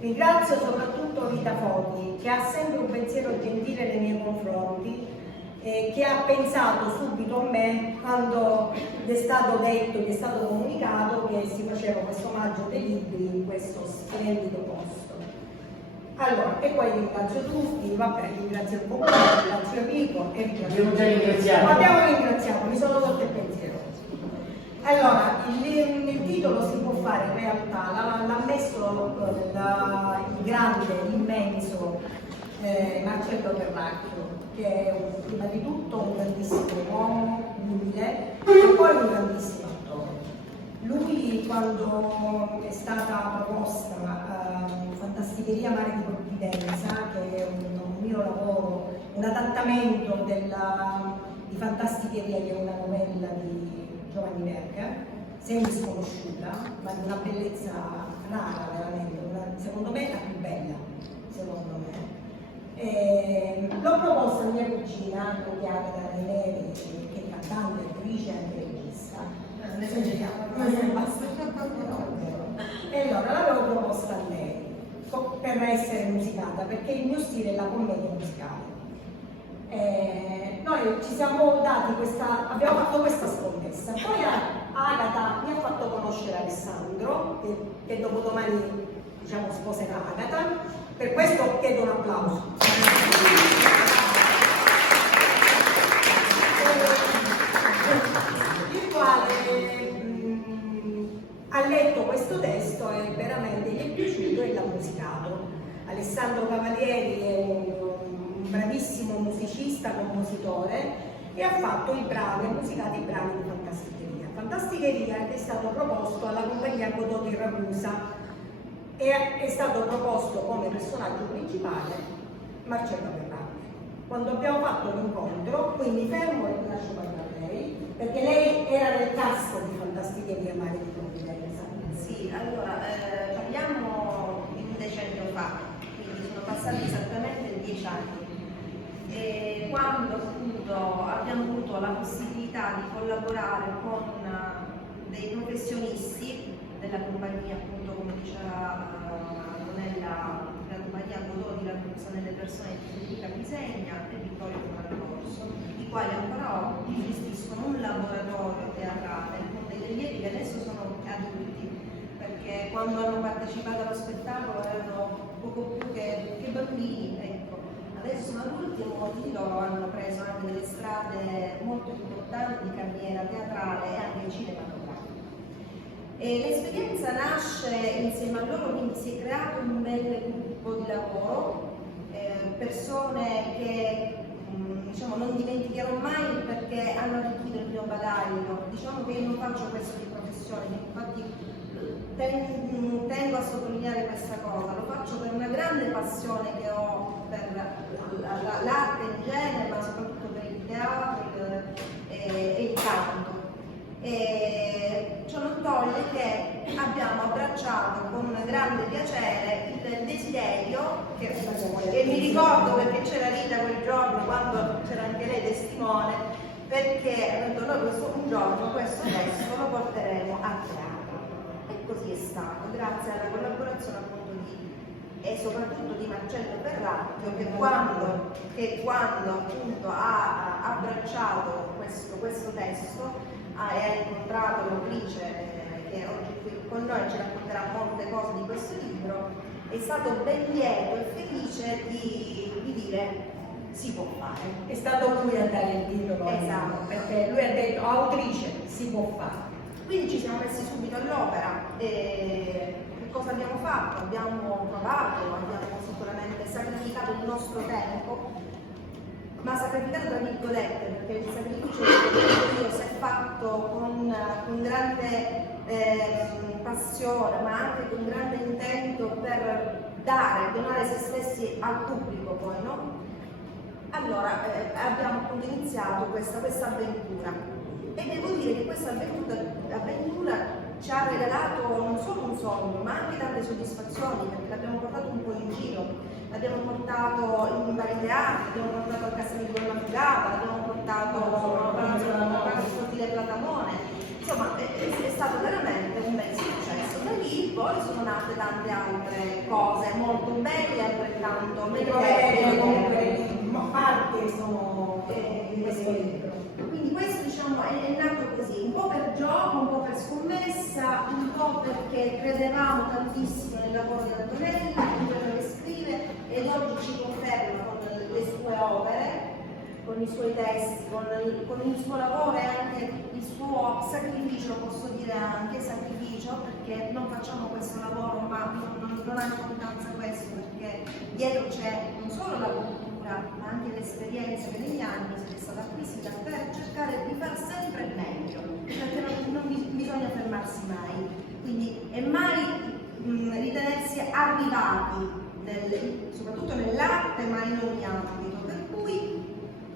Ringrazio soprattutto Rita Fogni, che ha sempre un pensiero gentile nei miei confronti, che ha pensato subito a me quando è stato detto, gli è stato comunicato che si faceva questo omaggio dei libri in questo splendido posto. Allora, e poi ringrazio tutti, vabbè, ringrazio il comune, ringrazio Enrico e abbiamo ringraziato, mi sono tolto il pensiero. Allora, il titolo si può fare in realtà, l'ha messo il grande, l'immenso Marcello Perlacchio, che è prima di tutto un grandissimo uomo, umile, e poi un grandissimo attore. Lui, quando è stata proposta Fantasticheria Mare di Provvidenza, che è un mio lavoro, un adattamento di Fantasticheria, che è una novella di Giovanni Verga, semi sconosciuta, ma di una bellezza rara veramente, secondo me la più bella, secondo me. L'ho proposta a mia cugina, che è Agata Raileri, che è cantante, attrice e anche regista. E allora l'avevo proposta a lei, per essere musicata, perché il mio stile è la commedia musicale. Noi ci siamo dati abbiamo fatto questa scommessa, poi Agata mi ha fatto conoscere Alessandro, che dopodomani diciamo sposerà Agata, per questo chiedo un applauso. Il quale ha letto questo testo e veramente gli è piaciuto e l'ha musicato. Alessandro Cavalieri è un bravissimo musicista, compositore, e ha fatto ha musicato i brani di Fantasticheria. Fantasticheria è stato proposto alla compagnia Godot di Ragusa e è stato proposto come personaggio principale Marcello Perlacchio. Quando abbiamo fatto l'incontro, quindi fermo e lascio parlare a lei, perché lei era nel cast di Fantasticheria Mare di Provvidenza. Sì, allora, parliamo di un decennio fa, quindi sono passati esattamente 10 anni. E quando appunto abbiamo avuto la possibilità di collaborare con dei professionisti della compagnia, appunto come diceva Antonella, della compagnia Godot di Ragusa nelle persone di Federica Bisegna e Vittorio Corso, i quali ancora oggi gestiscono un laboratorio teatrale con degli allievi che adesso sono adulti, perché quando hanno partecipato allo spettacolo erano poco più che bambini, ecco. Adesso sono adulti e molti di loro hanno preso anche delle strade molto importanti di carriera teatrale e anche cinematografica. L'esperienza nasce insieme a loro, quindi si è creato un bel gruppo di lavoro, persone che diciamo, non dimenticherò mai perché hanno arricchito il mio bagaglio. Diciamo che io non faccio questo di professione, infatti tengo a sottolineare questa cosa, lo faccio per una grande passione che ho per l'arte in genere, ma soprattutto per il teatro e il canto. Ciò non toglie che abbiamo abbracciato con grande piacere il desiderio, che mi ricordo perché c'era Rita quel giorno, quando c'era anche lei testimone, perché ha detto noi un giorno questo testo lo porteremo a teatro. così è stato, grazie alla collaborazione appunto e soprattutto di Marcello Ferracchio, che quando appunto ha abbracciato questo testo e ha incontrato l'autrice che oggi qui con noi ci racconterà molte cose di questo libro, è stato ben lieto e felice di dire si può fare. È stato lui a dare il titolo, esatto, perché lui ha detto autrice, si può fare. Quindi ci siamo messi subito all'opera e cosa abbiamo fatto? Abbiamo provato, abbiamo sicuramente sacrificato il nostro tempo, ma sacrificato tra virgolette, perché il sacrificio che io si è fatto con grande passione, ma anche con grande intento per donare se stessi al pubblico poi, no? Allora abbiamo appunto iniziato questa avventura e devo dire che questa avventura ci ha regalato non solo un sogno, ma anche tante soddisfazioni, perché l'abbiamo portato un po' in giro, l'abbiamo portato in vari teatri, l'abbiamo portato al Casino di Donna Fugata, l'abbiamo portato al Cortile Platamone, insomma è stato veramente un bel successo. Da lì poi sono nate tante altre cose molto belle e altrettanto meritevoli. Parte sono in questo libro. Quindi questo diciamo è nato così, un po' per gioco, un po' per scommessa, un po' perché credevamo tantissimo nel lavoro di Antonella, in quello che scrive ed oggi ci conferma con le sue opere, con i suoi testi, con il suo lavoro e anche il suo sacrificio, posso dire anche sacrificio, perché non facciamo questo lavoro ma non ha importanza questo, perché dietro c'è non solo la cultura ma anche l'esperienza che negli anni è stata acquisita per cercare di far sempre meglio, perché non bisogna fermarsi mai, quindi e mai ritenersi arrivati, soprattutto nell'arte, ma in ogni ambito, per cui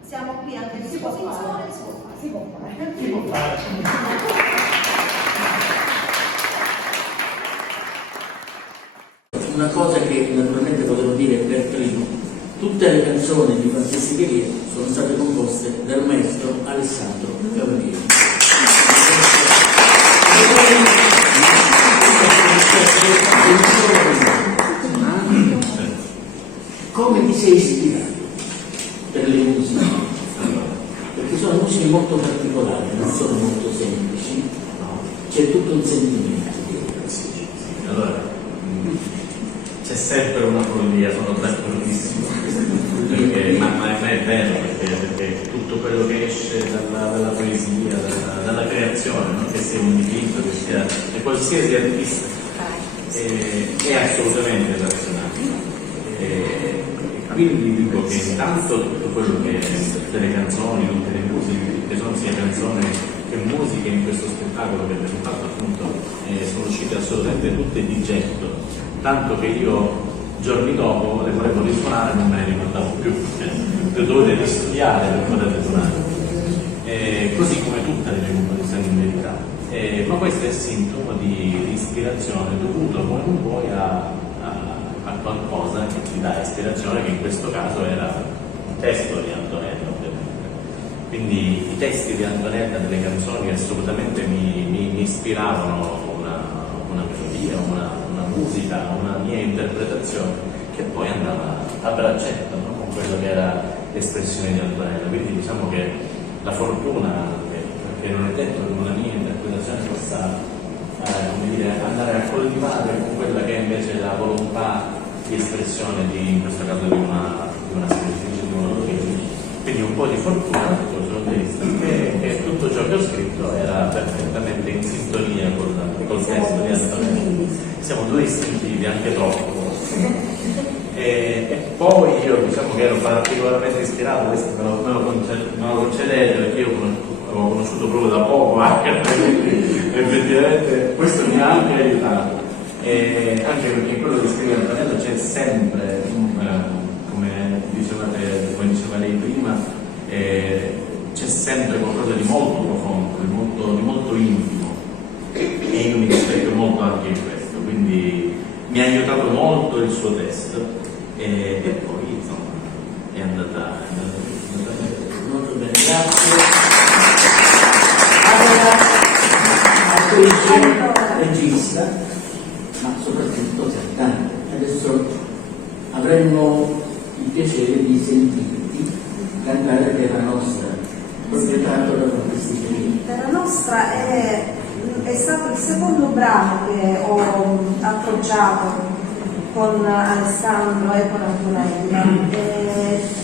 siamo qui anche a disposizione. Si può fare. Si può fare. Una cosa che naturalmente potrò dire per primo: tutte le canzoni di Fantasticcheria sono state composte dal maestro Alessandro Gavrieli. Come ti sei ispirato per le musiche? Perché sono musiche molto particolari, non sono molto semplici, no? C'è tutto un sentimento. Allora, c'è sempre una follia, sono d'accordissimo, ma è vero, perché tutto quello che esce dalla poesia, dalla creazione, no? Che sia un dipinto, che sia qualsiasi artista, è assolutamente irrazionale. Quindi dico che intanto tutto quello che tutte le canzoni, tutte le musiche, che sono sia canzoni che musiche in questo spettacolo che abbiamo fatto appunto, sono uscite assolutamente tutte di getto, tanto che io giorni dopo le volevo risuonare e non me ne ricordavo più, le dovete ristudiare per poterle suonare, così come tutte le mie composizioni in verità, ma questo è sintomo di ispirazione dovuto come non vuoi a qualcosa che ti dà ispirazione, che in questo caso era un testo di Antonella, ovviamente. Quindi i testi di Antonella delle canzoni assolutamente mi ispiravano una melodia, una musica, una mia interpretazione che poi andava a braccetto, no? Con quello che era l'espressione di Antonella. Quindi diciamo che la fortuna, perché non è detto che una mia interpretazione possa andare a coltivare con quella che è invece la volontà di espressione in questo caso di una scrittrice, di un autore. Quindi un po' di fortuna da questo punto di vista, che tutto ciò che ho scritto era perfettamente in sintonia col testo di Antonella. Siamo due istintivi, anche troppo. E poi io diciamo che ero particolarmente ispirato, questo me lo concedete, perché io l'avevo conosciuto proprio da poco anche, quindi effettivamente questo mi ha anche aiutato. Anche perché quello che scrive Antonella c'è sempre, come diceva lei prima, c'è sempre qualcosa di molto profondo, di molto intimo, e io mi rispecchio molto anche in questo, quindi mi ha aiutato molto il suo testo e poi insomma è andata Molto bene, grazie. Allora, regista, ma soprattutto cantante. Adesso avremmo il piacere di sentirti cantare Terra Nostra, progettato da Fantasticheria. Terra Nostra è stato il secondo brano che ho approcciato con Alessandro e con Antonella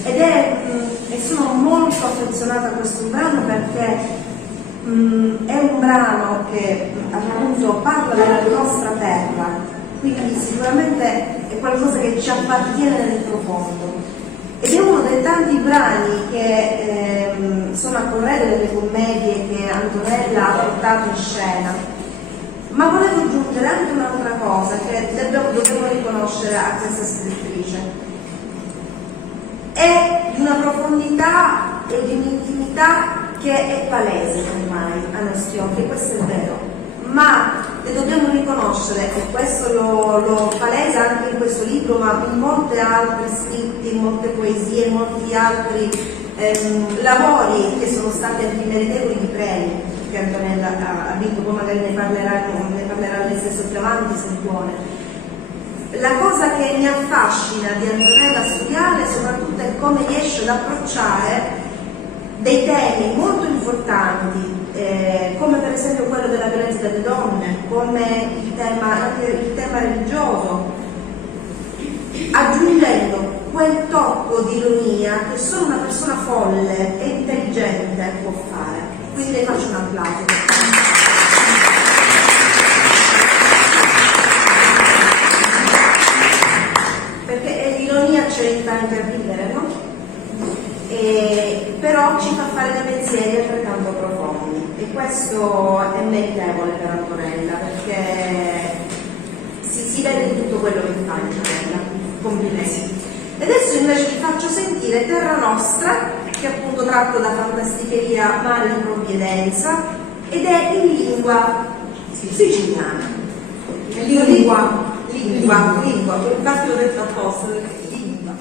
e sono molto affezionata a questo brano perché è un brano che appunto parla della nostra terra, quindi sicuramente è qualcosa che ci appartiene nel profondo ed è uno dei tanti brani che sono a corredo delle commedie che Antonella ha portato in scena. Ma volevo aggiungere anche un'altra cosa che dobbiamo riconoscere a questa scrittrice. È di una profondità e di un'intimità che è palese ormai ai nostri occhi, questo è vero, ma le dobbiamo riconoscere, e questo lo palesa anche in questo libro, ma in molte altre scritti, in molte poesie, in molti altri lavori che sono stati anche meritevoli di premi che Antonella ha vinto, poi magari ne parlerà lei stesso più avanti se vuole. La cosa che mi affascina di Antonella Studiale soprattutto è come riesce ad approcciare dei temi molto importanti, come per esempio quello della violenza delle donne, come anche il tema religioso, aggiungendo quel tocco di ironia che solo una persona folle e intelligente può fare. Quindi le faccio un applauso. Perché l'ironia ci aiuta anche a ridere, no? Però ci fa fare dei pensieri altrettanto profondi e questo è meritevole per Antonella perché si vede in tutto quello che fa Antonella. Complimenti. E adesso invece vi faccio sentire Terra Nostra, che è appunto tratto da Fantasticheria Mare di Provvidenza ed è in lingua siciliana. Lingua, infatti l'ho detto apposta, lingua.